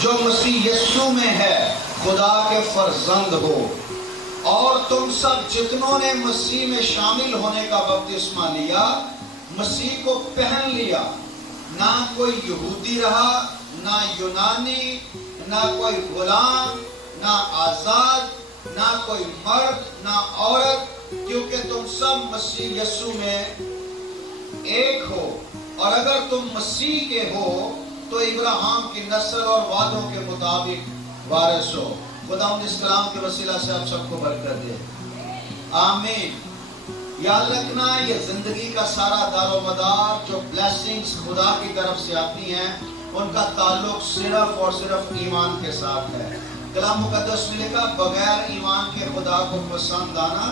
جو مسیح یسوع میں ہے خدا کے فرزند ہو، اور تم سب جتنوں نے مسیح میں شامل ہونے کا بپتسمہ لیا مسیح کو پہن لیا۔ نہ کوئی یہودی رہا، نہ یونانی، نہ کوئی غلام، نہ آزاد، نہ کوئی مرد، نہ عورت، کیونکہ تم سب مسیح یسوع میں ایک ہو۔ اور اگر تم مسیح کے ہو تو ابراہیم کی نسل اور وعدوں کے مطابق وارث ہو۔ خدا اس کلام کے وسیلہ سے آپ سب کو برکت دے، آمین۔ یاد رکھنا یہ زندگی کا سارا دار و مدار جو بلیسنگز خدا کی طرف سے آتی ہیں ان کا تعلق صرف اور صرف ایمان کے ساتھ ہے۔ کلام مقدس میں لکھا بغیر ایمان کے خدا کو پسند آنا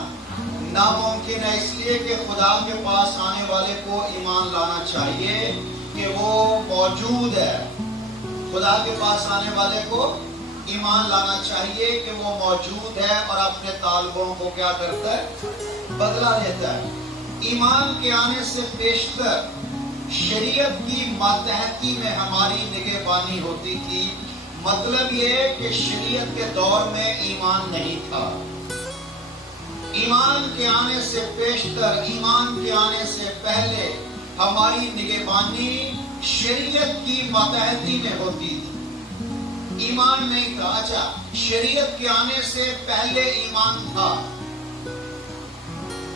ناممکن ہے، اس لیے کہ خدا کے پاس آنے والے کو ایمان لانا چاہیے کہ وہ موجود ہے۔ خدا کے پاس آنے والے کو ایمان لانا چاہیے کہ وہ موجود ہے اور اپنے طالبوں کو کیا کرتا ہے؟ بدلہ لیتا ہے۔ ایمان کے آنے سے پیشتر شریعت کی ماتحتی میں ہماری نگہبانی ہوتی تھی۔ مطلب یہ کہ شریعت کے دور میں ایمان نہیں تھا۔ ایمان کے آنے سے پیشتر، ایمان کے آنے سے پہلے ہماری نگہبانی شریعت کی ماتحتی میں ہوتی تھی۔ ایمان نہیں تھا۔ اچھا، شریعت کے آنے سے پہلے ایمان تھا۔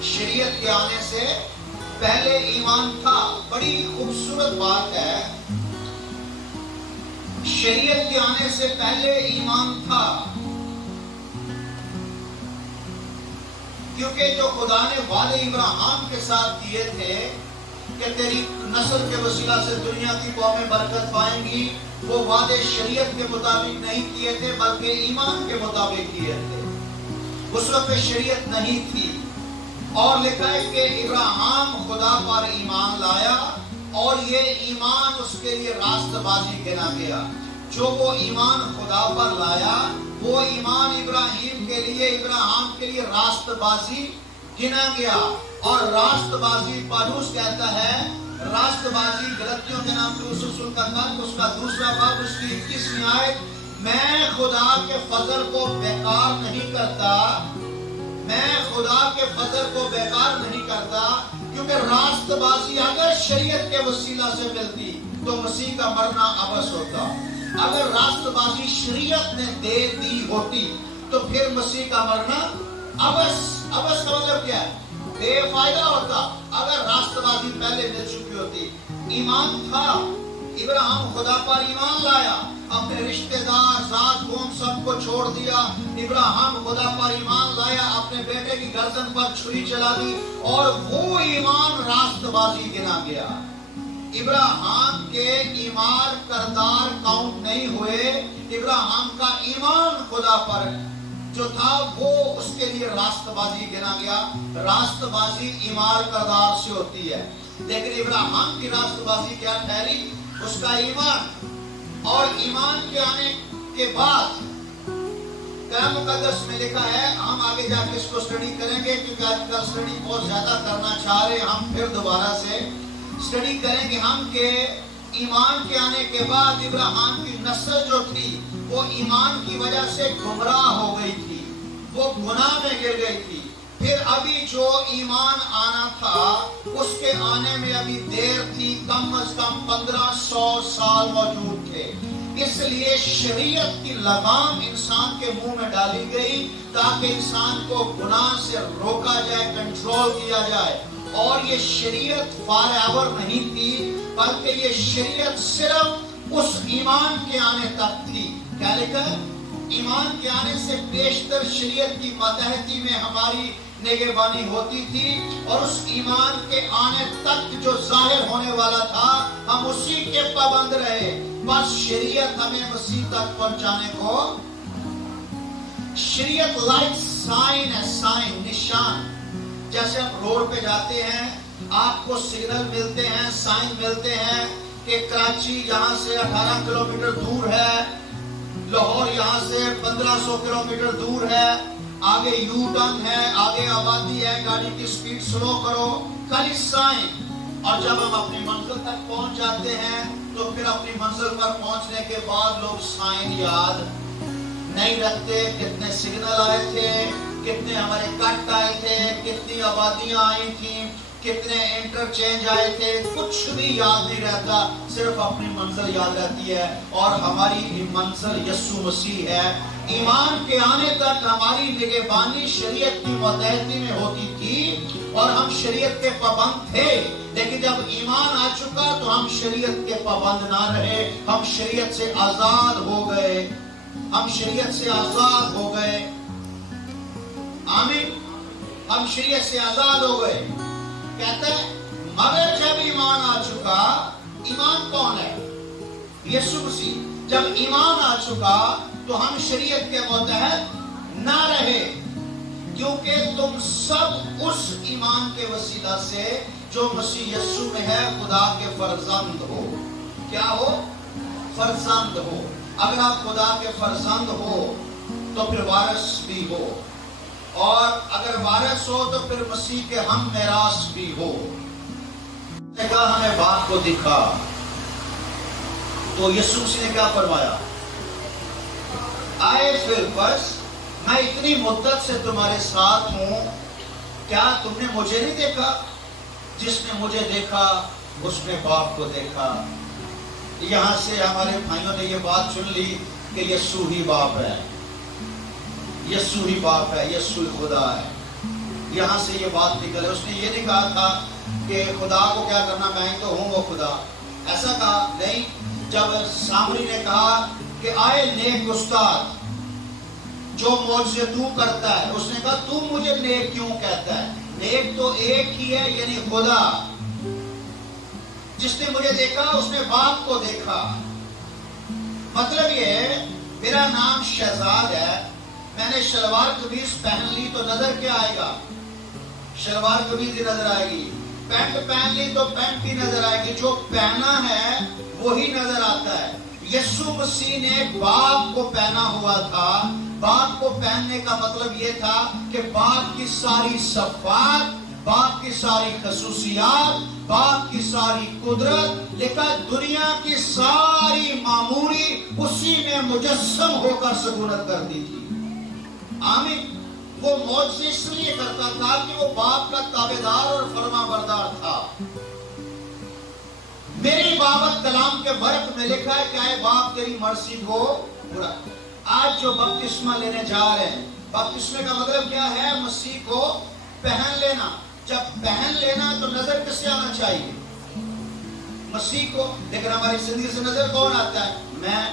شریعت کے آنے سے پہلے ایمان تھا۔ بڑی خوبصورت بات ہے، شریعت کے آنے سے پہلے ایمان تھا، کیونکہ جو خدا نے وعدے ابراہیم کے ساتھ کیے تھے کہ تیری نسل کے وسیلہ سے دنیا کی قومیں برکت پائیں گی، وہ وعدے شریعت کے مطابق نہیں کیے تھے بلکہ ایمان کے مطابق کیے تھے۔ اس وقت شریعت نہیں تھی، اور لکھا ہے کہ ابراہیم خدا پر ایمان لایا اور یہ ایمان اس کے لیے راست بازی گنا گیا۔ جو وہ ایمان خدا پر لایا وہ ایمان ابراہیم کے لیے راست بازی گنا گیا۔ اور راست بازی پالوس کہتا ہے، راست بازی غلطیوں کے نام پہ رسول کا خط اس کا دوسرا باب اس کی 21ویں آیت، میں خدا کے فضل کو بیکار نہیں کرتا، میں خدا کے فضل کو بیکار نہیں کرتا، کیونکہ راست بازی اگر شریعت کے وسیلہ سے ملتی تو مسیح کا مرنا عبث ہوتا۔ اگر راست بازی شریعت نے دے دی ہوتی تو پھر مسیح کا مرنا عبث کا مطلب کیا ہے؟ بے فائدہ ہوتا۔ اگر راست بازی پہلے مل چکی ہوتی، ایمان تھا، ابراہیم خدا پر ایمان لایا، اپنے رشتہ دار ذات قوم سب کو چھوڑ دیا، ابراہیم خدا پر ایمان لایا، اپنے بیٹے کی گردن پر چھری چلا دی اور وہ ایمان راست بازی گنا گیا۔ ابراہیم کے ایمان کردار کاؤنٹ نہیں ہوئے، ابراہیم کا ایمان خدا پر جو تھا وہ اس کے لیے راست بازی گنا گیا۔ راست بازی ایمان کردار سے ہوتی ہے، لیکن ابراہیم کی راست بازی کیا ٹھہری؟ اس کا ایمان۔ اور ایمان کے آنے کے بعد کلام مقدس میں لکھا ہے، ہم آگے جا کے اس کو سٹڈی کریں گے کیونکہ آج کل سٹڈی بہت زیادہ کرنا چاہ رہے ہیں، ہم پھر دوبارہ سے سٹڈی کریں گے ہم کہ ایمان کے آنے کے بعد ابراہیم کی نسل جو تھی وہ ایمان کی وجہ سے گمراہ ہو گئی تھی، وہ گناہ میں گر گئی تھی۔ پھر ابھی جو ایمان آنا تھا اس کے آنے میں ابھی دیر تھی، کم از کم 1500 سال موجود تھے۔ اس لیے شریعت کی لگام انسان کے منہ میں ڈالی گئی تاکہ انسان کو گناہ سے روکا جائے، کنٹرول کیا جائے۔ اور یہ شریعت فار ایور نہیں تھی بلکہ یہ شریعت صرف اس ایمان کے آنے تک تھی۔ کیا لکھا ہے؟ ایمان کے آنے سے بیشتر شریعت کی ماتحتی میں ہماری نگہبانی ہوتی تھی، اور اس ایمان کے آنے تک جو ظاہر ہونے والا تھا ہم اسی کے پابند رہے۔ بس شریعت ہمیں مسیح تک پہنچانے کو، شریعت لائک سائن ہے، سائن نشان۔ جیسے ہم روڈ پہ جاتے ہیں، آپ کو سگنل ملتے ہیں، سائن ملتے ہیں کہ کراچی یہاں سے 18 کلومیٹر دور ہے، لاہور یہاں سے 1500 کلومیٹر دور ہے، آگے یو ٹرن ہے، آگے آبادی ہے، گاڑی کی سپیڈ سلو کرو، خالی سائن۔ اور جب ہم اپنی منزل تک پہنچ جاتے ہیں تو پھر پھر اپنی منزل پر پہنچنے کے بعد لوگ سائن یاد نہیں رکھتے. کتنے سگنل آئے تھے, کتنے ہمارے کٹ آئے تھے, کتنی آبادیاں آئی تھیں, کتنے انٹرچینج آئے تھے, کچھ بھی یاد نہیں رہتا, صرف اپنی منزل یاد رہتی ہے. اور ہماری منزل یسوع مسیح ہے. ایمان کے آنے تک ہماری نگہبانی شریعت کی ماتحتی میں ہوتی تھی اور ہم شریعت کے پابند تھے, لیکن جب ایمان آ چکا تو ہم شریعت کے پابند نہ رہے, ہم شریعت سے آزاد ہو گئے. ہم شریعت سے آزاد ہو گئے. آمین. ہم شریعت سے آزاد ہو گئے. کہتے ہیں مگر جب ایمان آ چکا, ایمان کون ہے؟ یسوع مسیح. جب ایمان آ چکا تو ہم شریعت کے متحد نہ رہے, کیونکہ تم سب اس ایمان کے وسیلہ سے جو مسیح یسوع میں ہے خدا کے فرزند ہو. کیا ہو؟ فرزند ہو. اگر آپ خدا کے فرزند ہو تو پھر وارث بھی ہو, اور اگر وارث ہو تو پھر مسیح کے ہم میراث بھی ہو. نے کہا ہمیں باپ کو دکھا, تو یسوع مسیح نے کیا فرمایا؟ آئے فلپس, میں اتنی مدت سے تمہارے ساتھ ہوں, کیا تم نے مجھے نہیں دیکھا؟ جس نے مجھے دیکھا اس نے باپ کو دیکھا. یہاں سے ہمارے بھائیوں نے یہ بات چن لی کہ یسوع ہی باپ ہے, یسوع ہی باپ ہے, یسوع خدا ہے. یہاں سے یہ بات نکلے. اس نے یہ نہیں کہا تھا کہ خدا کو کیا کرنا, میں تو ہوں وہ خدا, ایسا کہا نہیں. جب سامری نے کہا کہ آئے نیک استاد جو معجزے تو کرتا ہے, اس نے کہا تو مجھے نیک کیوں کہتا ہے؟ نیک تو ایک ہی ہے, یعنی خدا. جس نے مجھے دیکھا اس نے باپ کو دیکھا. مطلب یہ ہے میرا نام شہزاد ہے, میں نے شلوار قمیض پہن لی تو نظر کیا آئے گا؟ شلوار قمیض ہی نظر آئے گی. پینٹ پہن لی تو پینٹ ہی نظر آئے گی. جو پہنا ہے وہی نظر آتا ہے. یسوع مسیح نے باپ کو پہنا ہوا تھا. باپ کو پہننے کا مطلب یہ تھا کہ باپ کی ساری صفات, باپ کی ساری خصوصیات, باپ کی ساری قدرت, لیکن دنیا کی ساری معموری اسی میں مجسم ہو کر سکونت کر دی تھی. آمین. وہ معجزے اس لیے کرتا تھا کہ وہ باپ کا تابعدار اور فرما بردار تھا. میری بابت کلام کے ورق میں لکھا ہے کہ اے باپ تیری مرضی کو پورا. آج جو بپتسمہ لینے جا رہے ہیں, بپتسمے کا مطلب کیا ہے؟ مسیح کو پہن لینا. جب پہن لینا تو نظر کس سے آنا چاہیے؟ مسیح کو. لیکن ہماری زندگی سے نظر کون آتا ہے؟ میں.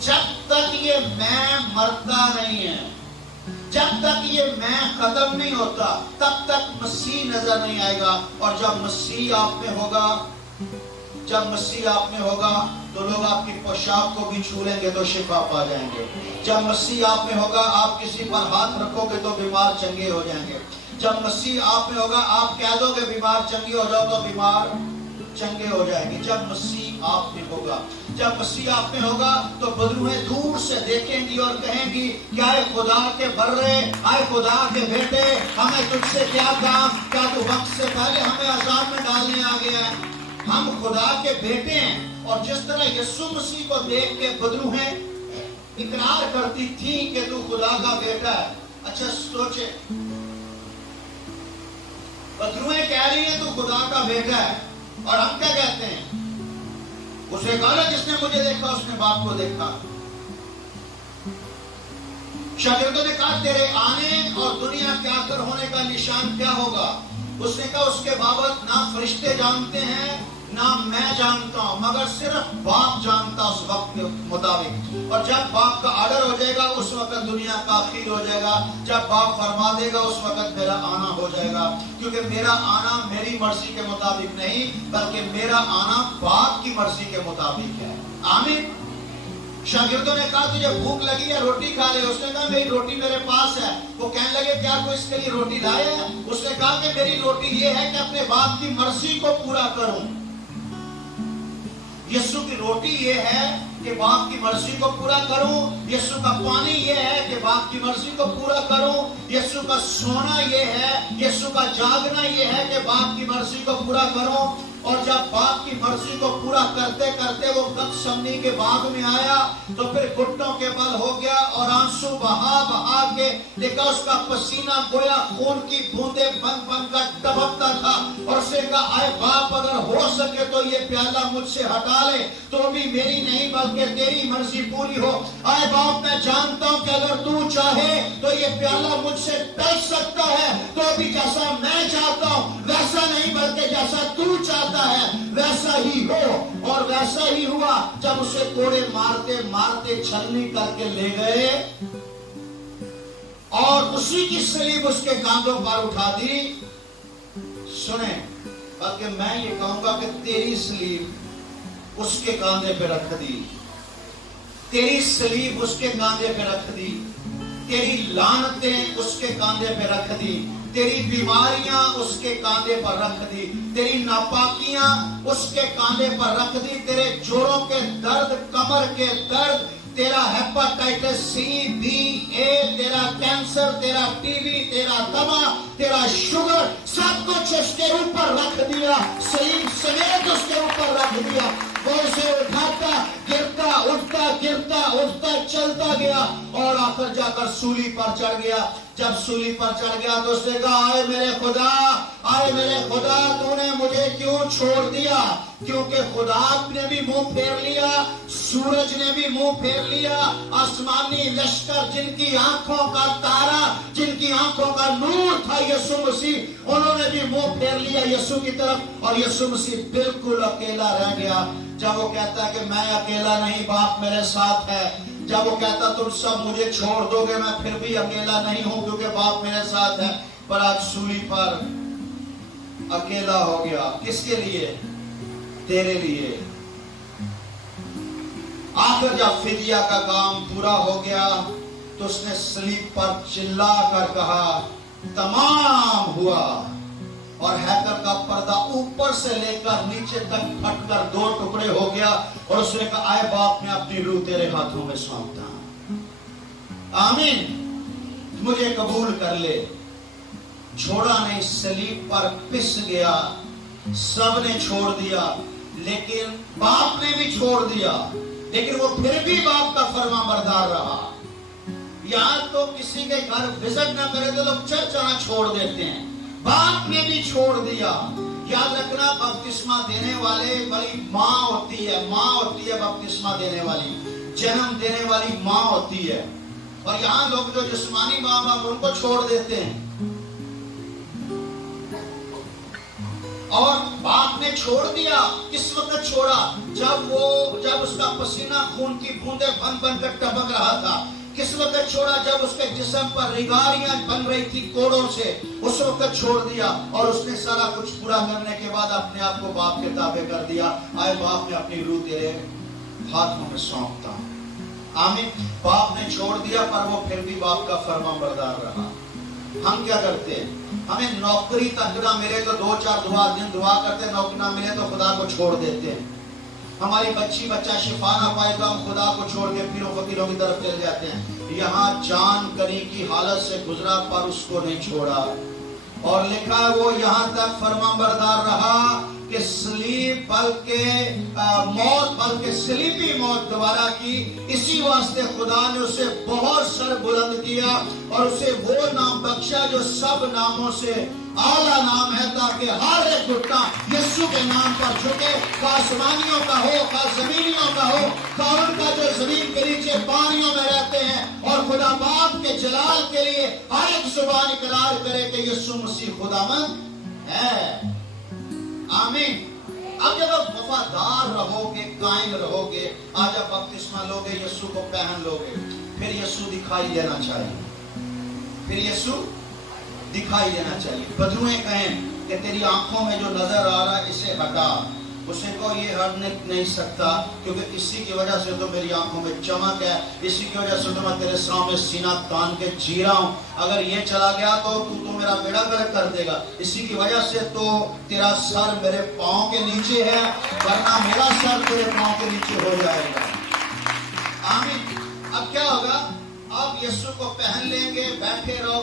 جب تک یہ میں مرتا نہیں ہے, جب تک یہ میں ختم نہیں ہوتا, تب تک مسیح نظر نہیں آئے گا. اور جب مسیح آپ میں ہوگا, جب مسیح آپ میں ہوگا تو لوگ آپ کی پوشاک کو بھی چھو لیں گے تو شفا پا جائیں گے. جب مسیح آپ میں ہوگا آپ کسی پر ہاتھ رکھو گے تو بیمار چنگے ہو جائیں گے. جب مسیح آپ میں ہوگا آپ کہہ دو کہ بیمار چنگے ہو جاؤ تو بیمار چنگے ہو جائیں گے. جب مسیح آپ میں ہوگا, جب مسیح آپ میں ہوگا تو بدروہیں دور سے دیکھیں گی اور کہیں گی کہ اے خدا کے برے, اے خدا کے بیٹے, ہمیں تجھ سے کیا کام, کیا تو وقت سے پہلے ہمیں عذاب میں ڈالنے آ گیا ہے. ہم خدا کے بیٹے ہیں. اور جس طرح یسوع مسیح کو دیکھ کے بدروہیں اقرار کرتی تھی کہ تو خدا کا بیٹا ہے. اچھا سوچے, بدروہیں کہہ رہی ہیں تو خدا کا بیٹا ہے, اور ہم کیا کہتے ہیں؟ اسے کہا جس نے مجھے دیکھا اس نے باپ کو دیکھا. شاگردوں نے کہا تیرے آنے اور دنیا کے آخر ہونے کا نشان کیا ہوگا؟ اس نے کہا اس کے بابت نہ فرشتے جانتے ہیں نہ میں جانتا ہوں, مگر صرف باپ جانتا اس وقت کے مطابق. اور جب باپ کا آرڈر ہو جائے گا اس وقت دنیا کا آخر ہو جائے گا. جب باپ فرما دے گا اس وقت میرا آنا ہو جائے گا. کیونکہ میرا آنا میری مرضی کے مطابق نہیں بلکہ میرا آنا باپ کی مرضی کے مطابق ہے. آمین. شاگردوں نے کہا تجھے بھوک لگی ہے روٹی کھا لے. اس نے کہا میری روٹی میرے پاس ہے. وہ کہنے لگے کیا کوئی اس کے لیے روٹی لائے ہے؟ اس نے کہا کہ میری روٹی یہ ہے کہ اپنے باپ کی مرضی کو پورا کروں. یسوع کی روٹی یہ ہے کہ باپ کی مرضی کو پورا کروں. یسوع کا پانی یہ ہے کہ باپ کی مرضی کو پورا کروں. یسوع کا سونا یہ ہے, یسوع کا جاگنا یہ ہے کہ باپ کی مرضی کو پورا کروں. اور جب باپ کی مرضی کو پورا کرتے کرتے وہ گتسمنی کے باغ میں آیا تو پھر گھٹنوں کے بل ہو گیا اور آنسو بہا بہا کے دیکھا اس کا پسینہ گویا خون کی بوندیں بن بن کر ٹپکتا تھا اور اسے کہا اے باپ اگر ہو سکے تو یہ پیالہ مجھ سے ہٹا لے تو بھی میری نہیں بلکہ تیری مرضی پوری ہو. اے باپ میں جانتا ہوں کہ اگر تو چاہے تو یہ پیالہ مجھ سے ٹل سکتا ہے تو بھی جیسا میں چاہتا ہوں ویسا نہیں بلکہ جیسا تو چاہتا ہے ویسا ہی ہو. اور ویسا ہی ہوا جب اسے کوڑے مارتے مارتے چھلنی کر کے لے گئے اور اسی کی صلیب اس کے کاندھوں پر اٹھا دی. سنیں بلکہ میں یہ کہوں گا کہ تیری صلیب اس کے کاندھے پہ رکھ دی, تیری صلیب اس کے کاندھے پہ رکھ دی, تیری لعنتیں اس کے کاندھے پہ رکھ دی, تیری بیماریاں اس کے کاندھے پر رکھ دی, تیری ناپاکیاں اس کے کاندھے پر رکھ دی, تیرے جوڑوں کے درد, کمر کے درد, تیرا ہیپاٹائٹس سی بی اے, تیرا کینسر, تیرا ٹی وی, تیرا دمہ, تیرا شوگر, سب کچھ اس کے اوپر رکھ دیا, صلیب سمیت اس کے اوپر رکھ دیا. وہ اسے اٹھاتا گرتا اٹھتا گرتا اٹھتا چلتا گیا اور آخر جا کر سولی پر چڑھ گیا. جب سولی پر چڑھ گیا تو اس نے کہا آئے میرے خدا تو نے مجھے کیوں چھوڑ دیا؟ کیونکہ خدا نے بھی منہ پھیر لیا, سورج نے بھی منہ پھیر لیا, آسمانی لشکر جن کی آنکھوں کا تارا, جن کی آنکھوں کا نور تھا یسوع مسیح, انہوں نے بھی منہ پھیر لیا یسوع کی طرف اور یسوع مسیح بالکل اکیلا رہ گیا. جب وہ کہتا ہے کہ میں اکیلا نہیں, باپ میرے ساتھ ہے. جب وہ کہتا تم سب مجھے چھوڑ دو گے میں پھر بھی اکیلا نہیں ہوں کیونکہ باپ میرے ساتھ ہے. پر آج سولی پر اکیلا ہو گیا. کس کے لیے؟ تیرے لیے. آخر جب فدیہ کا کام پورا ہو گیا تو اس نے صلیب پر چلا کر کہا تمام ہوا, اور ہیکل کا پردہ اوپر سے لے کر نیچے تک پھٹ کر دو ٹکڑے ہو گیا اور اس نے کہا اے باپ میں اپنی روح تیرے ہاتھوں میں سونپتا ہوں, آمین, مجھے قبول کر لے. چھوڑا نہیں, صلیب پر پس گیا, سب نے چھوڑ دیا, لیکن باپ نے بھی چھوڑ دیا, لیکن وہ پھر بھی باپ کا فرما بردار رہا. یہاں تو کسی کے گھر وزٹ نہ کرے تو لوگ چرچ آنا چھوڑ دیتے ہیں, باپ نے بھی چھوڑ دیا. یاد رکھنا بپتسمہ دینے والے بڑی ماں ہوتی ہے, ماں ہوتی ہے بپتسمہ دینے والی, جنم دینے والی ماں ہوتی ہے. اور یہاں لوگ جو جسمانی ماں باپ ان کو چھوڑ دیتے ہیں. اور باپ نے چھوڑ دیا. کس وقت چھوڑا؟ جب اس کا پسینہ خون کی بوندیں بن بن کر ٹپک رہا تھا. کس وقت چھوڑا؟ جب اس کے جسم پر ریگاریاں بن رہی تھی کوڑوں سے, اس وقت چھوڑ دیا. اور اس نے سارا کچھ پورا کرنے کے بعد اپنے آپ کو باپ کے تابع کر دیا. آئے باپ نے اپنی روح تیرے ہاتھوں میں سونپتا ہوں. آمین. باپ نے چھوڑ دیا پر وہ پھر بھی باپ کا فرما بردار رہا. ہم کیا کرتے ہیں؟ ہمیں نوکری تک نہ ملے تو 2-4 دعا کرتے ہیں, نوکری نہ ملے تو خدا کو چھوڑ دیتے ہیں. ہماری بچہ شفا نہ پائے تو ہم خدا کو چھوڑ کے پیروں فقیروں کی طرف چل جاتے ہیں. یہاں جان کری کی حالت سے گزرا پر اس کو نہیں چھوڑا, اور لکھا ہے وہ یہاں تک فرما بردار رہا کہ صلیب بلکہ صلیبی موت دوبارہ کی. اسی واسطے خدا نے اسے بہت سر بلند کیا اور اسے وہ نام بخشا جو سب ناموں سے اعلیٰ نام ہے, تاکہ ہر ایک گھٹنا یسوع کے نام پر جھکے, خواہ آسمانیوں کا ہو, خواہ زمینیوں کا ہو, خواہ ان کا جو زمین کے نیچے پانیوں میں رہتے ہیں, اور خدا باپ کے جلال کے لیے ہر ایک زبان اقرار کرے کہ یسوع مسیح خداوند ہے. آمین. اب جب آپ وفادار رہو گے, قائم رہو گے, آج آپ بپتسمہ لوگے, یسوع کو پہن لوگے, پھر یسوع دکھائی دینا چاہیے, پھر یسوع دکھائی دینا چاہیے. بدرویں کہیں کہ تیری آنکھوں میں جو نظر آ رہا ہے اسے ہٹا. اسے کو یہ ہٹ نہیں سکتا کیونکہ اسی کی وجہ سے تو میری آنکھوں میں چمک ہے, اسی کی وجہ سے تو میں تیرے سامنے سینہ تان کے جی رہا ہوں. اگر یہ چلا گیا تو میرا بیڑا گرک کر دے گا. اسی کی وجہ سے تو تیرا سر میرے پاؤں کے نیچے ہے, ورنہ میرا سر تیرے پاؤں کے نیچے ہو جائے گا. آمین. اب کیا ہوگا؟ اب آپ یسوع کو پہن لیں گے، بیٹھے رہو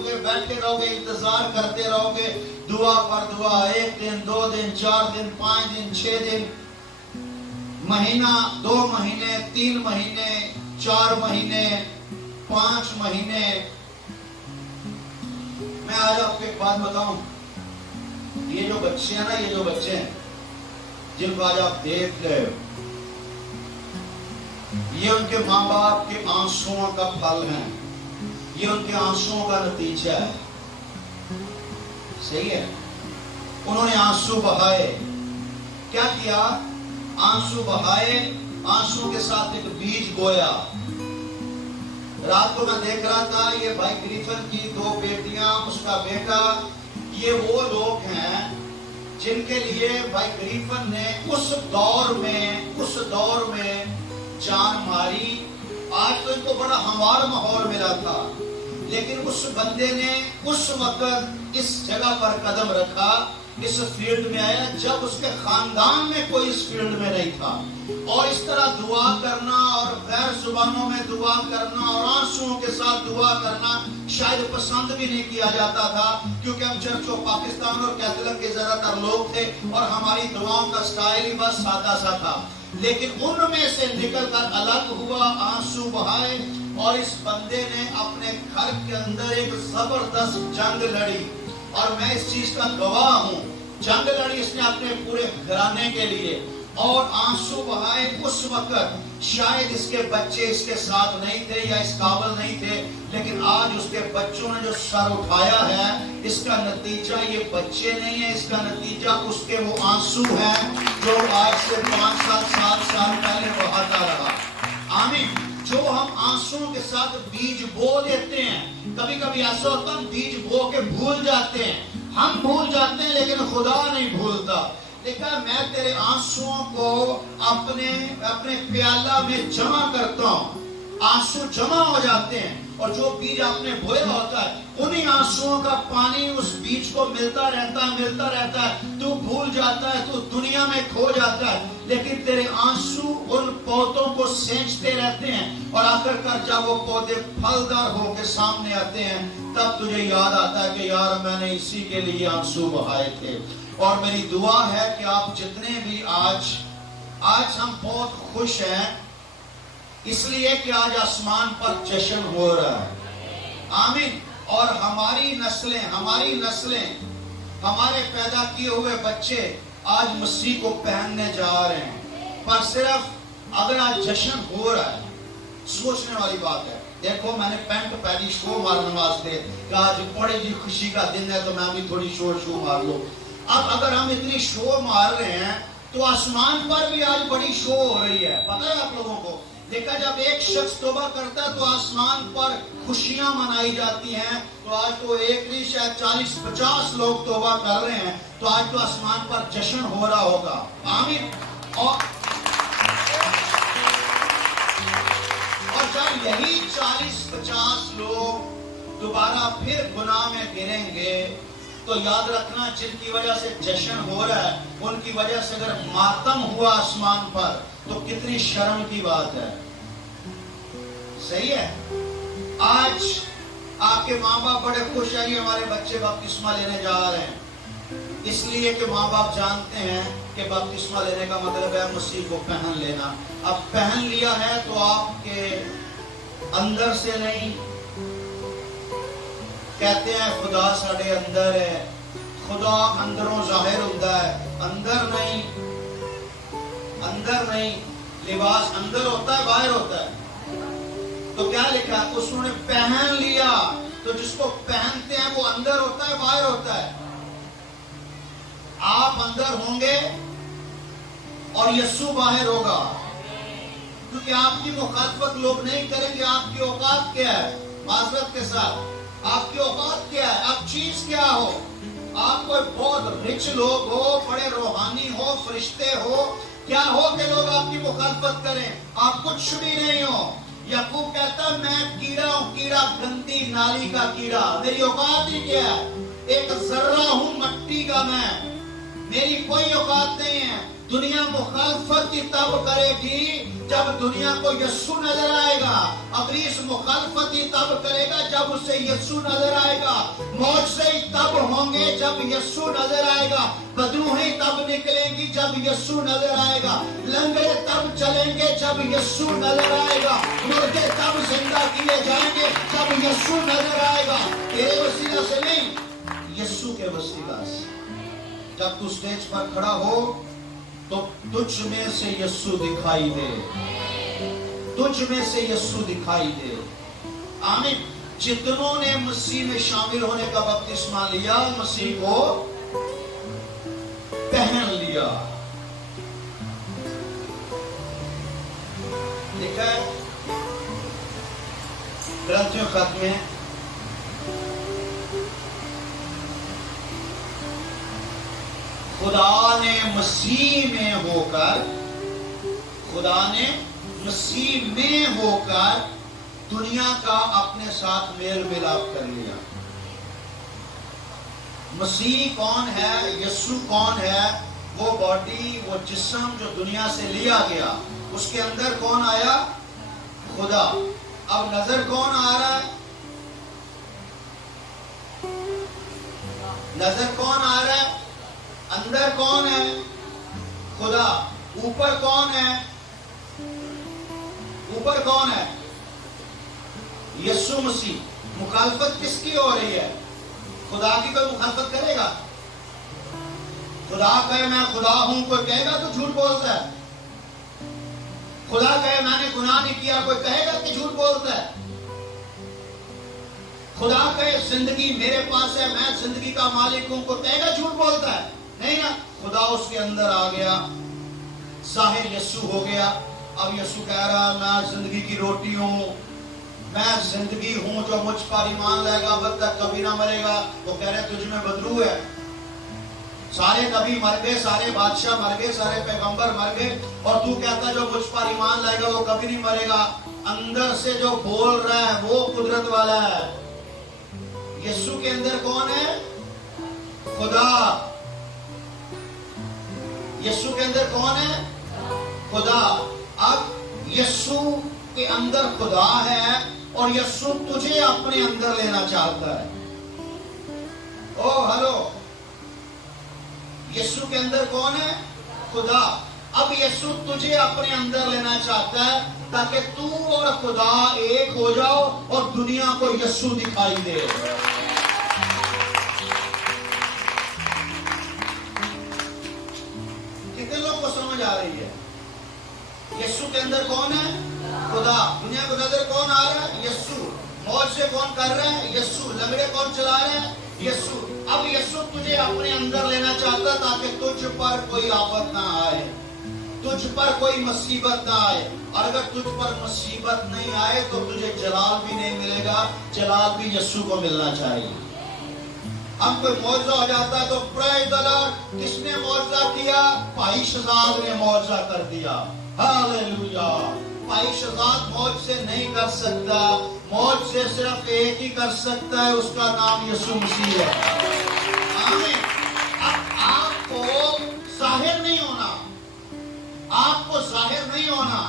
گے، انتظار کرتے رہو گے، دعا پر دعا، 1 دن 2 دن 4 دن 5 دن 6 دن، مہینہ 2 مہینے 3 مہینے 4 مہینے 5 مہینے۔ میں آج آپ کو ایک بات بتاؤں، یہ جو بچے ہیں نا، یہ جو بچے ہیں جن کو آج آپ دیکھ رہے ہو، یہ ان کے ماں باپ کے آنسوؤں کا پھل ہے، یہ ان کے آنسوؤں کا نتیجہ ہے۔ صحیح ہے؟ انہوں نے آنسو بہائے، کیا کیا؟ آنسو بہائے، آنسو کے ساتھ ایک بیج بویا۔ رات کو میں دیکھ رہا تھا، یہ بھائی گریفن کی 2 بیٹیاں، اس کا بیٹا، یہ وہ لوگ ہیں جن کے لیے بھائی گریفن نے اس دور میں جان ماری۔ آج تو ان کو بڑا ہموار ماحول ملا تھا، لیکن اس بندے نے اس وقت اس جگہ پر قدم رکھا، اس فیلڈ میں آیا جب اس کے خاندان میں کوئی اس فیلڈ میں نہیں تھا۔ اور اس طرح دعا کرنا اور غیر زبانوں میں دعا کرنا اور آنسوؤں کے ساتھ دعا کرنا شاید پسند بھی نہیں کیا جاتا تھا، کیونکہ ہم چرچ و پاکستان اور کیتھولک کے زیادہ تر لوگ تھے اور ہماری دعاؤں کا سٹائل ہی بس سادہ سا تھا۔ لیکن ان میں سے نکل کر الگ ہوا، آنسو بہائے، اور اس بندے نے اپنے گھر کے اندر ایک زبردست جنگ لڑی، اور میں اس چیز کا گواہ ہوں۔ جنگ لڑی اس نے اپنے پورے گھرانے کے لیے، اور آنسو بہائے۔ اس وقت شاید اس کے بچے اس کے ساتھ نہیں تھے یا اس قابل نہیں تھے، لیکن آج اس کے بچوں نے جو سر اٹھایا ہے، اس کا نتیجہ یہ بچے نہیں ہیں، اس کا نتیجہ اس کے وہ آنسو ہیں جو آج سے 5 سال 7 سال پہلے بہاتا رہا۔ آمین۔ جو ہم آنسوؤں کے ساتھ بیج بو دیتے ہیں، کبھی کبھی ایسا ہوتا ہے ہم بیج بو کے بھول جاتے ہیں، ہم بھول جاتے ہیں لیکن خدا نہیں بھولتا۔ لیکن میں تیرے آنسوؤں کو اپنے پیالہ میں جمع کرتا ہوں، آنسو جمع ہو جاتے ہیں، اور جو بیج آپ نے بویا ہوتا ہے انہی آنسوؤں کا پانی اس بیج کو ملتا رہتا ہے، تو بھول جاتا ہے، تو دنیا میں کھو جاتا ہے، لیکن تیرے آنسو ان پودوں کو سینچتے رہتے ہیں، اور آخر کار جب وہ پودے پھلدار ہو کے سامنے آتے ہیں تب تجھے یاد آتا ہے کہ یار میں نے اسی کے لیے آنسو بہائے تھے۔ اور میری دعا ہے کہ آپ جتنے بھی آج ہم بہت خوش ہیں، اس لیے کہ آج آسمان پر جشن ہو رہا ہے۔ آمین۔ اور ہماری نسلیں، ہمارے پیدا کیے ہوئے بچے آج مسیح کو پہننے جا رہے ہیں۔ پر صرف اگر آج جشن ہو رہا ہے، سوچنے والی بات ہے۔ دیکھو میں نے پینٹ پہنی شو مارنے واسطے کہ آج بڑے جی خوشی کا دن ہے تو میں بھی تھوڑی شو مار لوں۔ اب اگر ہم اتنی شو مار رہے ہیں تو آسمان پر بھی آج بڑی شو ہو رہی ہے، پتہ ہے آپ لوگوں کو۔ لیکن جب ایک شخص توبہ کرتا ہے تو آسمان پر خوشیاں منائی جاتی ہیں۔ تو آج تو ایک نہیں شاید 40-50 لوگ توبہ کر رہے ہیں، تو آج تو آسمان پر جشن ہو رہا ہوگا۔ آمین۔ اور جب یہی 40-50 لوگ دوبارہ پھر گناہ میں گریں گے تو یاد رکھنا جن کی وجہ سے جشن ہو رہا ہے ان کی وجہ سے اگر ماتم ہوا آسمان پر تو کتنی شرم کی بات ہے۔ صحیح ہے؟ آج آپ کے ماں باپ بڑے خوش ہیں، یہ ہمارے بچے بپتسمہ لینے جا رہے ہیں، اس لیے کہ ماں باپ جانتے ہیں کہ بپتسمہ لینے کا مطلب ہے مسیح کو پہن لینا۔ اب پہن لیا ہے تو آپ کے اندر سے نہیں، کہتے ہیں خدا ساڑھے اندر ہے، خدا اندروں ظاہر ہوتا ہے، اندر نہیں، لباس اندر ہوتا ہے باہر ہوتا ہے۔ تو کیا لکھا ہے؟ اس نے پہن لیا، تو جس کو پہنتے ہیں وہ اندر ہوتا ہے باہر ہوتا ہے۔ آپ اندر ہوں گے اور یسوع باہر ہوگا، کیونکہ آپ کی مخالفت لوگ نہیں کریں گے۔ آپ کی اوقات کیا ہے؟ معذرت کے ساتھ آپ کی اوقات کیا ہے؟ آپ چیز کیا ہو؟ آپ کوئی بہت رچ لوگ ہو، بڑے روحانی ہو، فرشتے ہو، کیا ہو کہ لوگ آپ کی مخالفت کریں؟ آپ کچھ بھی نہیں ہو۔ یعقوب کہتا ہے میں کیڑا ہوں، کیڑا گندی نالی کا کیڑا، میری اوقات ہی کیا ہے؟ ایک ذرہ ہوں مٹی کا، میں میری کوئی اوقات نہیں ہے۔ دنیا مخالفت کی تب کرے گی جب دنیا کو یسوع نظر آئے گا. ابلیس مخالفت ہی تب کرے گا جب اسے یسوع نظر آئے گا. معجزے ہی تب ہوں گے جب یسوع نظر آئے گا. بدروہیں تب نکلیں گی جب یسوع نظر آئے گا. لنگڑے تب چلیں گے جب یسوع نظر آئے گا. مردے تب زندہ کیے جائیں گے جب یسوع نظر آئے گا. تیرے وسیلہ سے نہیں، یسوع کے وسیلہ سے. جب تو سٹیج پر کھڑا ہو تو تجھ میں سے یسوع دکھائی دے، تجھ میں سے یسوع دکھائی دے. آمین. جتنوں نے مسیح میں شامل ہونے کا بپتسمہ لیا، مسیح کو پہن لیا. دیکھا ہے گرنتھیوں خط میں خدا نے مسیح میں ہو کر، خدا نے مسیح میں ہو کر دنیا کا اپنے ساتھ میل ملاپ کر لیا. مسیح کون ہے؟ یسوع کون ہے؟ وہ باڈی، وہ جسم جو دنیا سے لیا گیا، اس کے اندر کون آیا؟ خدا. اب نظر کون آ رہا ہے؟ نظر کون آ رہا ہے؟ اندر کون ہے؟ خدا. اوپر کون ہے؟ اوپر کون ہے؟ یسوع مسیح. مخالفت کس کی ہو رہی ہے؟ خدا کی. کوئی مخالفت کرے گا؟ خدا کہے میں خدا ہوں، کوئی کہے گا تو جھوٹ بولتا ہے. خدا کہے میں نے گناہ نہیں کیا، کوئی کہے گا کہ جھوٹ بولتا ہے. خدا کہے زندگی میرے پاس ہے، میں زندگی کا مالک ہوں، کوئی کہے گا جھوٹ بولتا ہے. نہیں نا. خدا اس کے اندر آ گیا، ظاہر یسوع ہو گیا. اب یسوع کہہ رہا میں زندگی کی روٹی ہوں، میں زندگی ہوں، جو مجھ پر ایمان لائے گا اب تک کبھی نہ مرے گا. وہ کہہ رہے تجھ میں بدلو ہے. سارے نبی مر گئے، سارے بادشاہ مر گئے، سارے پیغمبر مر گئے، اور تو کہتا جو مجھ پر ایمان لائے گا وہ کبھی نہیں مرے گا. اندر سے جو بول رہا ہے وہ قدرت والا ہے. یسوع کے اندر کون ہے؟ خدا. یسوع کے اندر کون ہے؟ خدا. اب یسوع کے اندر خدا ہے اور یسوع تجھے اپنے اندر لینا چاہتا ہے. او ہلو. یسوع کے اندر کون ہے؟ خدا. اب یسوع تجھے اپنے اندر لینا چاہتا ہے تاکہ تو اور خدا ایک ہو جاؤ اور دنیا کو یسوع دکھائی دے. کتنے لوگ کو سمجھ آ رہی ہے؟ یسوع کے اندر کون ہے؟ خدا. دنیا کو نظر کون آ رہا ہے؟ یسوع. معجزے کون کر رہے ہیں؟ یسوع. لنگڑے کون چلا رہے ہیں؟ یسوع. اب یسوع تجھے اپنے اندر لینا چاہتا تاکہ تجھ پر کوئی آفت نہ آئے، تجھ پر کوئی مصیبت نہ آئے. اور اگر تجھ پر مصیبت نہیں آئے تو تجھے جلال بھی نہیں ملے گا. جلال بھی یسوع کو ملنا چاہیے. اب کوئی معجزہ ہو جاتا ہے تو پرائز دی لارڈ. کس نے معجزہ کیا؟ بھائی شہزاد نے معجزہ کر دیا. ہاللیلویا. بھائی شہزاد معجزے نہیں کر سکتا. معجزے صرف ایک ہی کر سکتا ہے، اس کا نام یسوع مسیح ہے. آمین. اب آپ کو ظاہر نہیں ہونا، آپ کو ظاہر نہیں ہونا.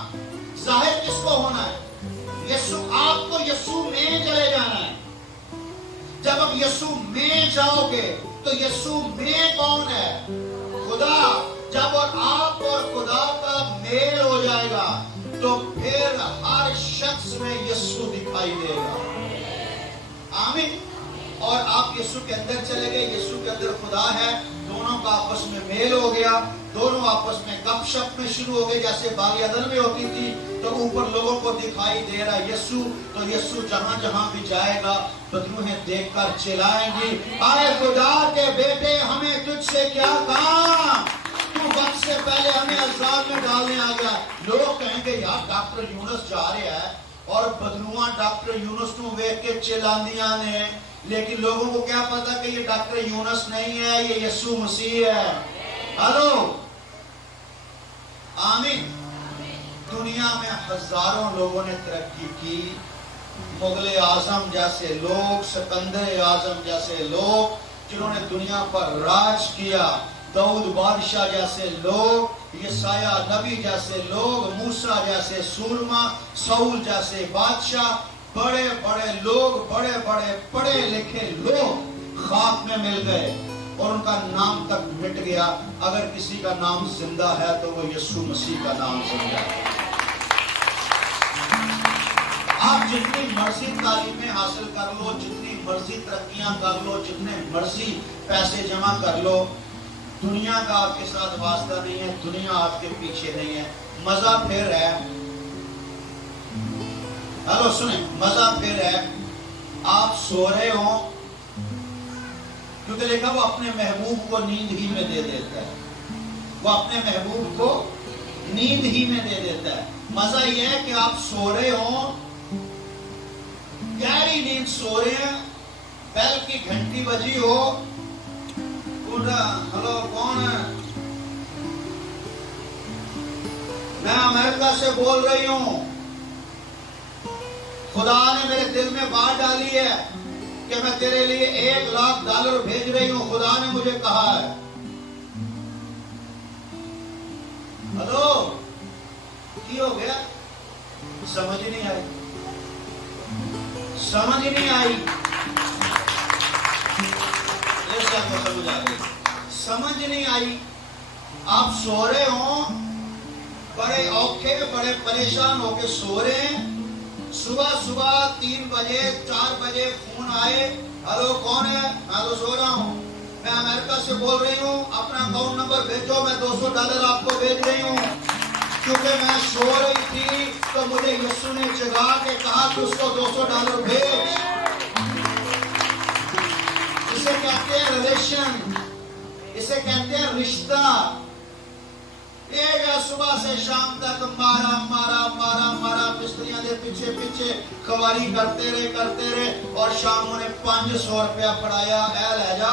ظاہر کس کو ہونا ہے؟ یسوع. آپ کو یسوع میں چلے جانا ہے. جب اب یسوع میں جاؤ گے تو یسوع میں کون ہے؟ خدا. جب اور آپ اور خدا کا میل ہو جائے گا تو پھر ہر شخص میں یسوع دکھائی دے گا. آمین. اور آپ یسوع کے اندر چلے گئے، یسوع کے اندر خدا ہے، دونوں کا آپس میں میل ہو گیا، دونوں آپس میں گپ شپ میں شروع ہو گئے جیسے باغ عدن میں ہوتی تھی. تو اوپر لوگوں کو دکھائی دے رہا یسوع، تو یسوع جہاں جہاں بھی جائے گا بدروہیں دیکھ کر چلائیں گی اے خدا کے بیٹے ہمیں تجھ سے کیا کام، تو وقت سے پہلے ہمیں عذاب میں ڈالنے آ گیا. لوگ کہیں گے یار ڈاکٹر یونس جا رہے ہیں اور بدروہاں ڈاکٹر یونس نو ویکھ کے چلاندیاں نے، لیکن لوگوں کو کیا پتا کہ یہ ڈاکٹر یونس نہیں ہے، یہ یسوع مسیح ہے. ہلو. آمین. دنیا میں ہزاروں لوگوں نے ترقی کی. مغل اعظم جیسے لوگ، سکندر اعظم جیسے لوگ جنہوں نے دنیا پر راج کیا، داؤد بادشاہ جیسے لوگ، یسایہ نبی جیسے لوگ، موسیٰ جیسے سورما، ساؤل جیسے بادشاہ، بڑے بڑے لوگ، بڑے بڑے پڑھے لکھے لوگ خاک میں مل گئے اور ان کا نام تک مٹ گیا۔ اگر کسی کا نام زندہ ہے تو وہ یسوع مسیح کا نام زندہ ہے۔ آپ جتنی مرضی تعلیمیں حاصل کر لو، جتنی مرضی ترقیاں کر لو، جتنے مرضی پیسے جمع کر لو، دنیا کا آپ کے ساتھ واسطہ نہیں ہے، دنیا آپ کے پیچھے نہیں ہے۔ مزہ پھر ہے، ہلو سنیں، مزہ پھر ہے آپ سو رہے ہوں، کیونکہ لکھا وہ اپنے محبوب کو نیند ہی میں دے دیتا ہے، وہ اپنے محبوب کو نیند ہی میں دے دیتا ہے۔ مزہ یہ ہے کہ آپ سو رہے ہوں، گہری نیند سو رہے ہیں، بیل کی گھنٹی بجی ہو، ہلو کون ہے؟ میں امریکہ سے بول رہی ہوں، خدا نے میرے دل میں بات ڈالی ہے کہ میں تیرے لیے $1,00,000 بھیج رہی ہوں، خدا نے مجھے کہا ہے۔ ہلو کی ہو گیا؟ سمجھ نہیں آئی، سمجھ نہیں آئی، سمجھ آ گئی، سمجھ نہیں آئی۔ آپ سو رہے ہوں، بڑے اوکھے بڑے پریشان ہو کے سو رہے ہیں، صبح 3 بجے 4 بجے فون آئے، ہلو کون ہے؟ میں تو سو رہا ہوں، میں امریکہ سے بول رہی ہوں، اپنا اکاؤنٹ نمبر بھیجو، میں $200 آپ کو بھیج رہی ہوں۔ کیونکہ میں سو رہی تھی تو مجھے یسوع نے جگا کے کہا کہ اس کو $200 بھیج۔ اسے کہتے ہیں ریلیشن، اسے کہتے ہیں رشتہ۔ ایک صبح سے شام تک مارا مستریاں دے پیچھے خواری کرتے رہے اور شام انہیں $500 پڑھایا، اے لے جا،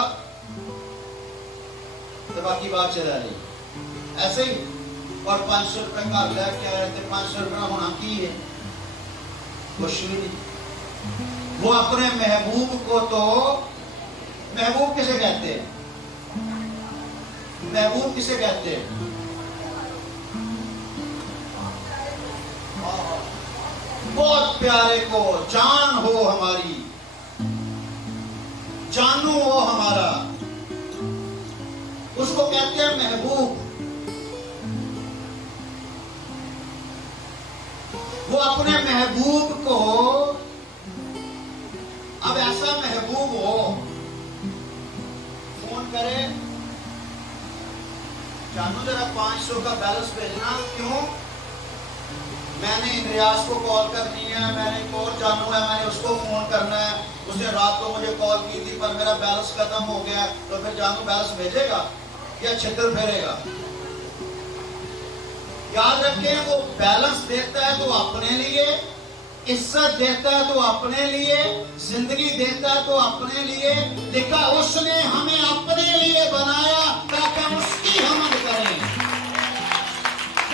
تو باقی بات چلا رہی ایسے ہی، اور $500 کا لے کے آئے تھے۔ $500 ہونا کی ہے، کچھ بھی نہیں۔ وہ اپنے محبوب کو تو، محبوب کسے کہتے ہیں؟ محبوب کسے کہتے ہیں؟ بہت پیارے کو، جان ہو ہماری، جانو ہو ہمارا، اس کو کہتے ہیں محبوب۔ وہ اپنے محبوب کو، اب ایسا محبوب ہو، فون کرے، جانو ذرا 500 کا بیلنس بھیجنا، کیوں؟ میں نے ریاض کو کال کرنی ہے، میں نے ایک اور جانو ہے، میں نے اس کو فون کرنا ہے، اس نے رات کو مجھے کال کی تھی پر میرا بیلنس ختم ہو گیا، تو پھر جانو بیلنس بھیجے گا یا چھتر پھیرے گا؟ یاد رکھیں، وہ بیلنس دیتا ہے تو اپنے لیے، عزت دیتا ہے تو اپنے لیے، زندگی دیتا ہے تو اپنے لیے۔ لکھا اس نے ہمیں اپنے لیے بنایا تاکہ ہم اس کی حمد کریں۔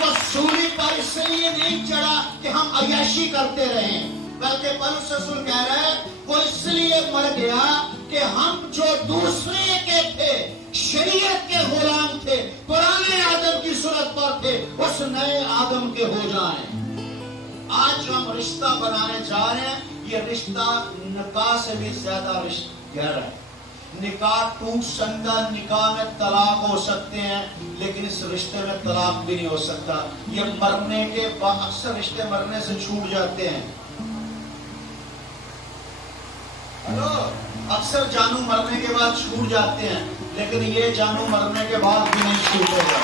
وہ سولی پر اس لیے نہیں چڑھا کہ ہم عیاشی کرتے رہیں، بلکہ پولس رسول کہہ رہا ہے وہ اس لیے مر گیا کہ ہم جو دوسرے کے تھے، شریعت کے غلام تھے، پرانے آدم کی صورت پر تھے، اس نئے آدم کے ہو جائیں۔ آج ہم رشتہ بنانے جا رہے ہیں، یہ رشتہ نکاح سے بھی زیادہ رشتہ گہرا ہے۔ نکاح ٹوٹ سکتا، نکاح میں طلاق ہو سکتے ہیں، لیکن اس رشتے میں طلاق بھی نہیں ہو سکتا۔ یہ مرنے کے بعد، اکثر رشتے مرنے سے چھوٹ جاتے ہیں، اکثر جانو مرنے کے بعد چھوٹ جاتے ہیں، لیکن یہ جانو مرنے کے بعد بھی نہیں چھوٹے گا۔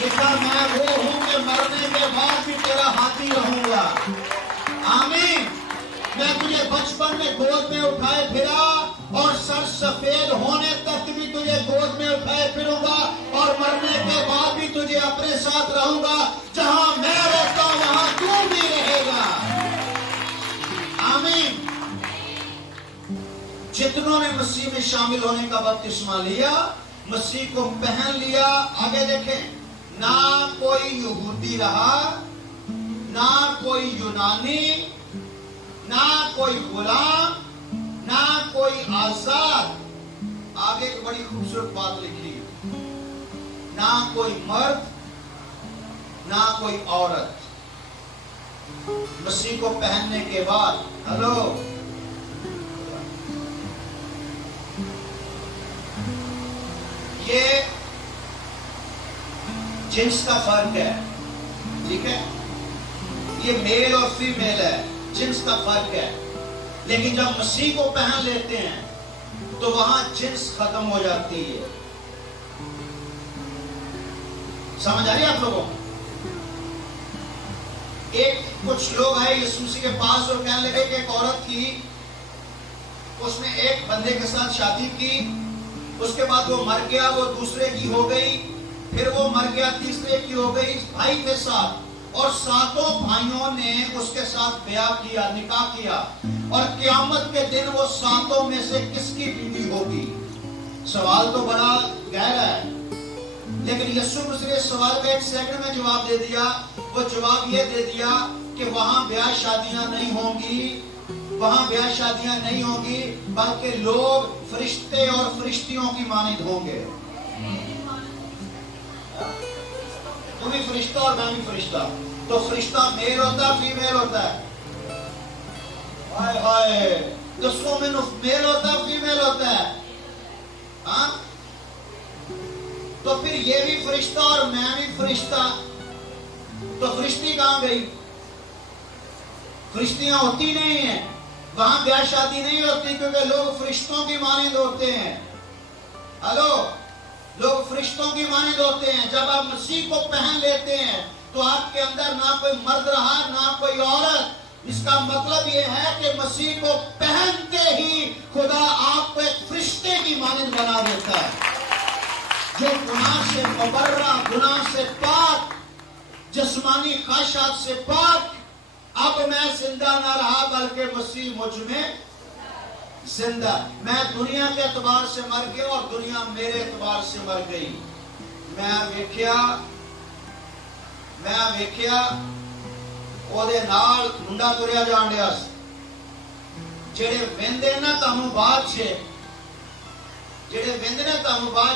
لکھا میں وہ ہوں کہ مرنے کے بعد بھی تیرا ہاتھی رہوں گا۔ آمین۔ میں تجھے بچپن میں گود میں اٹھائے پھرا اور سر سفید ہونے تک بھی تجھے گود میں اٹھائے پھروں گا، اور مرنے کے بعد بھی تجھے اپنے ساتھ رہوں گا۔ جہاں میں رہتا ہوں وہاں تو بھی رہے گا۔ آمین۔ جتنوں نے مسیح میں شامل ہونے کا بپتسمہ لیا، مسیح کو پہن لیا، آگے دیکھیں، نہ کوئی یہودی رہا، نہ کوئی یونانی، نہ کوئی غلام، نہ کوئی آزاد۔ آگے ایک بڑی خوبصورت بات لکھی ہے، نہ کوئی مرد نہ کوئی عورت مسیح کو پہننے کے بعد. ہلو، یہ جنس کا فرق ہے، ٹھیک ہے، یہ میل اور فیمیل ہے، جنس کا فرق ہے. لیکن جب مسیح کو پہن لیتے ہیں تو وہاں جنس ختم ہو جاتی ہے. سمجھ آ رہی ہے آپ لوگوں؟ ایک کچھ لوگ آئے یسوع مسیح کے پاس اور کہنے لگے کہ ایک عورت تھی، اس نے ایک بندے کے ساتھ شادی کی، اس کے بعد وہ مر گیا، وہ دوسرے کی ہو گئی، پھر وہ مر گیا، تیسرے کی ہو گئی. بھائی تھے ساتھ، اور ساتوں بھائیوں نے اس کے ساتھ بیاہ کیا، نکاح کیا، اور قیامت کے دن وہ ساتوں میں سے کس کی بیوی ہوگی؟ سوال تو بڑا گہرا ہے، لیکن یسوع مسیح نے سوال کا 1 سیکنڈ میں جواب دے دیا. وہ جواب یہ دے دیا کہ وہاں بیاہ شادیاں نہیں ہوں گی، وہاں بیاہ شادیاں نہیں ہوں گی، بلکہ لوگ فرشتے اور فرشتیوں کی مانند ہوں گے. تم بھی فرشتہ اور میں بھی فرشتہ. تو فرشتہ میل ہوتا ہے، فیمیل ہوتا ہے؟ ہائے ہائے، تو سومن میل ہوتا ہے، فیمیل ہوتا ہے؟ ہاں، تو پھر یہ بھی فرشتہ اور میں بھی فرشتہ، تو فرشتی کہاں گئی؟ فرشتیاں ہوتی نہیں ہیں، وہاں بیاہ شادی نہیں ہوتی، کیونکہ لوگ فرشتوں کی مانند ہوتے ہیں. ہلو، لوگ فرشتوں کی مانند ہوتے ہیں. جب آپ مسیح کو پہن لیتے ہیں تو آپ کے اندر نہ کوئی مرد رہا نہ کوئی عورت. اس کا مطلب یہ ہے کہ مسیح کو پہنتے ہی خدا آپ کو ایک فرشتے کی مانند بنا دیتا ہے، جو گناہ سے مبرہ، گناہ سے پاک، جسمانی خواہشات سے پاک. اب میں زندہ نہ رہا بلکہ مسیح مجھ میں زندہ. میں دنیا کے اعتبار سے مر گیا اور دنیا میرے اعتبار سے مر گئی. میں ویکھیا ਉਹਦੇ ਨਾਲ ਮੁੰਡਾ ਤੁਰਿਆ ਜਾਣ ਡਿਆ ਸੀ. ਜਿਹੜੇ ਵਹਿੰਦੇ ਨਾ ਤੁਹਾਨੂੰ ਬਾਅਦ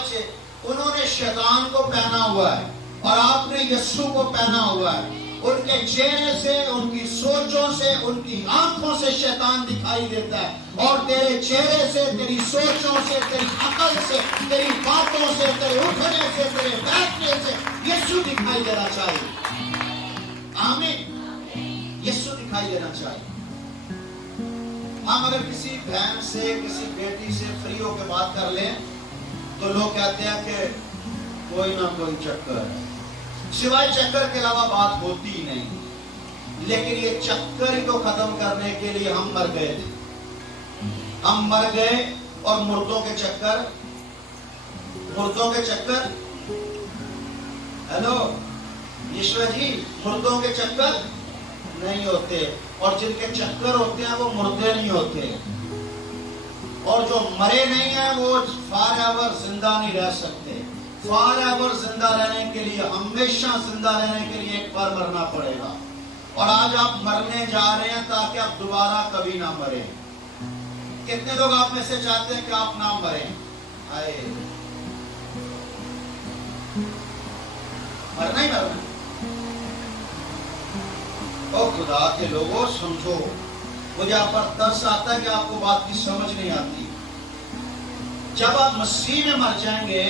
'ਚ انہوں نے شیطان کو پہنا ہوا ہے اور آپ نے یسوع کو پہنا ہوا ہے. ان کے چہرے سے، ان کی سوچوں سے، ان کی آنکھوں سے شیطان دکھائی دیتا ہے، اور تیرے چہرے سے، تیری سوچوں سے، تیری عقل سے، تیری باتوں سے، تیرے اٹھنے سے، تیرے بیٹھنے سے یسوع دکھائی دینا چاہیے. آمین. یسوع دکھائی دینا چاہیے. ہم اگر کسی بہن سے، کسی بیٹی سے فری ہو کے بات کر لیں تو لوگ کہتے ہیں کہ کوئی نہ کوئی چکر ہے، سوائے چکر کے علاوہ بات ہوتی ہی نہیں. لیکن یہ چکر ہی کو ختم کرنے کے لیے ہم مر گئے تھے. ہم مر گئے، اور مردوں کے چکر ہیلو یشوا جی، مردوں کے چکر نہیں ہوتے، اور جن کے چکر ہوتے ہیں وہ مردے نہیں ہوتے. اور جو مرے نہیں ہیں وہ فار ایور زندہ نہیں رہ سکتے. فار ایور زندہ رہنے کے لیے، ہمیشہ زندہ رہنے کے لیے ایک بار مرنا پڑے گا. اور آج آپ مرنے جا رہے ہیں تاکہ آپ دوبارہ کبھی نہ مریں. کتنے لوگ آپ میں سے چاہتے ہیں کہ آپ نہ مریں؟ مرنا ہی مرنا. او خدا کے لوگوں سمجھو، مجھے آپ پر ترس آتا ہے کہ آپ کو بات کی سمجھ نہیں آتی. جب آپ مسیح میں مر جائیں گے،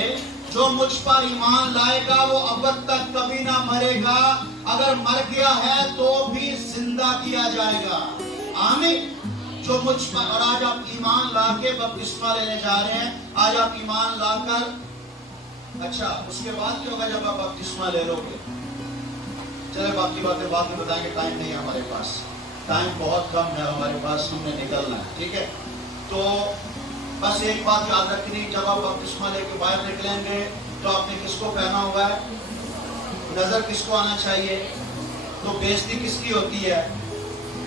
جو مجھ پر ایمان لائے گا وہ ابد تک کبھی نہ مرے گا. اگر مر گیا ہے تو بھی زندہ کیا جائے گا. آمین. جو مجھ پر، اور آج آپ ایمان لا کے بپتسمہ لینے جا رہے ہیں. آج آپ ایمان لا کر، اچھا اس کے بعد کیا ہوگا جب آپ بپتسمہ لے لو گے؟ چلے باقی باتیں بعد میں بتائیں گے، ٹائم نہیں ہے ہمارے پاس، ٹائم بہت کم ہے ہمارے پاس، ہم نے نکلنا ہے. ٹھیک ہے، تو بس ایک بات یاد رکھنی، جب آپ بپتسمہ لے کے باہر نکلیں گے تو آپ نے کس کو پہنا ہوا ہے؟ نظر کس کو آنا چاہیے؟ تو بےزتی کس کی ہوتی ہے؟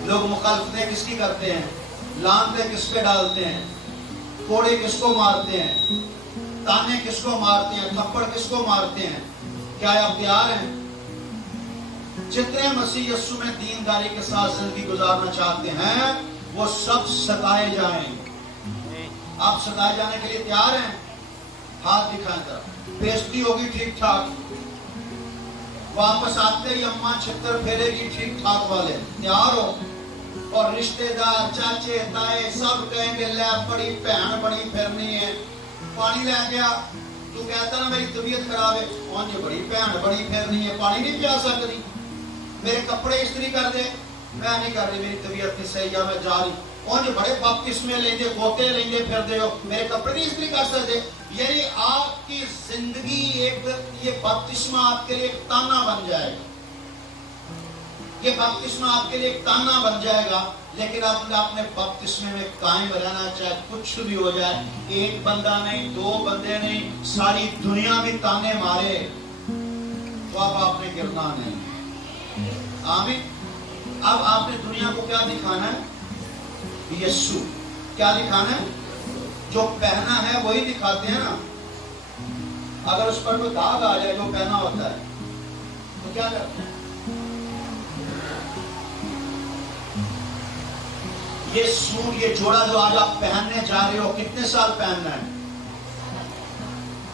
لوگ مخالفتیں کس کی کرتے ہیں؟ لانتے کس پہ ڈالتے ہیں؟ کوڑے کس کو مارتے ہیں؟ تانے کس کو مارتے ہیں؟ تھپڑ کس کو مارتے ہیں؟ کیا آپ تیار ہیں؟ جتنے مسیح یسوع میں دینداری کے ساتھ زندگی گزارنا چاہتے ہیں وہ سب ستائے جائیں. آپ ستائے جانے کے لیے تیار ہیں؟ ہاتھ دکھائیں ذرا. بےزتی ہوگی ٹھیک ٹھاک، واپس آتے ہی اماں چھتر پھیرے گی ٹھیک ٹھاک والے تیار ہو، اور رشتے دار چاچے تائے سب کہیں گے لے بڑی بہن بڑی پھرنی ہے، پانی لے گیا تو کہتا نا میری طبیعت خراب ہے، اونج بڑی بہن بڑی پھرنی ہے، پانی نہیں پیا سکتی، میرے کپڑے استری کر دے، میں نہیں کر رہی میری طبیعت نہیں صحیح ہے میں جا رہی، اونج بڑے بپتسمے لیں دے گوتے لیں دے پھر دے ہو، میرے کپڑے نہیں استری کر سکتے۔ یعنی آپ کی زندگی ایک یہ بپتسمہ آپ کے لیے ایک تانا بن جائے گا، یہ بپتسمہ آپ کے لیے ایک تانا بن جائے گا، لیکن آپ نے اپنے بپتسمے میں قائم رہنا، چاہے کچھ بھی ہو جائے، ایک بندہ نہیں دو بندے نہیں ساری دنیا بھی تانے مارے تو اب آپ نے گرنا نہیں۔ آمین۔ اب آپ نے دنیا کو کیا دکھانا ہے؟ یسوع۔ کیا دکھانا ہے؟ جو پہنا ہے وہی دکھاتے ہیں نا، اگر اس پر کوئی داغ آ جائے جو پہنا ہوتا ہے تو کیا کرتے ہیں؟ یہ سوٹ یہ جوڑا جو آج آپ پہننے جا رہے ہو کتنے سال پہننا ہے؟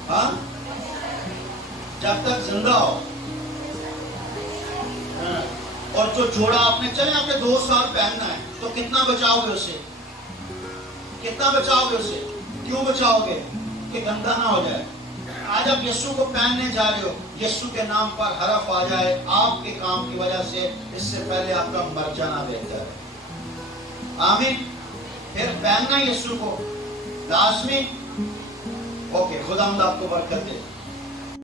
ہاں؟ جب تک زندہ ہو۔ اور جو جوڑا آپ نے چلے آپ نے 2 سال پہننا ہے تو کتنا بچاؤ گے اسے؟ کتنا بچاؤ گے اسے؟ کیوں بچاؤ گے؟ کہ گندا نہ ہو جائے۔ آج آپ یسوع کو پہننے جا رہے ہو، یسوع کے نام پر حرف آ جائے آپ کے کام کی وجہ سے، اس سے پہلے آپ کا مر جانا بہتر ہے۔ آمین۔ پھر پہننا یسوع کو لازمی۔ اوکے، خدا ہم آپ کو برکت دے۔